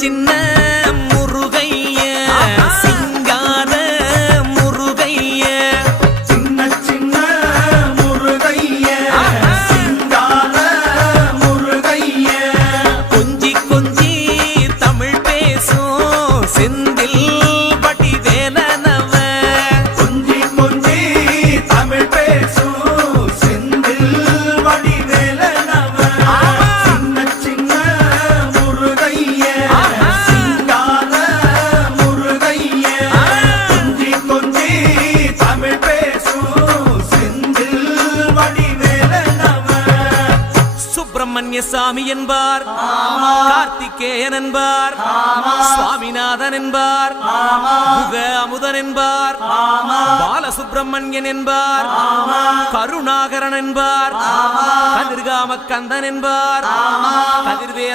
சின்ன முருகைய சிங்கார முருகைய சின்ன சின்ன முருகைய சிங்கார முருகைய கொஞ்சி கொஞ்சி தமிழ் பேசும் செந்தில் வடிவேலனவ கொஞ்சி கொஞ்சி தமிழ் பேசும் செந்தில் வடிவேலனவ சின்ன சின்ன முருகைய சிங்கார முருகைய கொஞ்சி கொஞ்சி தமிழ் பேசும் செந்தில் வடிவேலனவ சுப்பிரமணிய சாமி என்பார், கார்த்திகேயன் என்பார், சுவாமிநாதன் என்பார், முக அமுதன் என்பார், பாலசுப்பிரமணியன் என்பார், கருணாகரன் என்பார், கதிர்காம கந்தன் என்பார், கதிர்வேல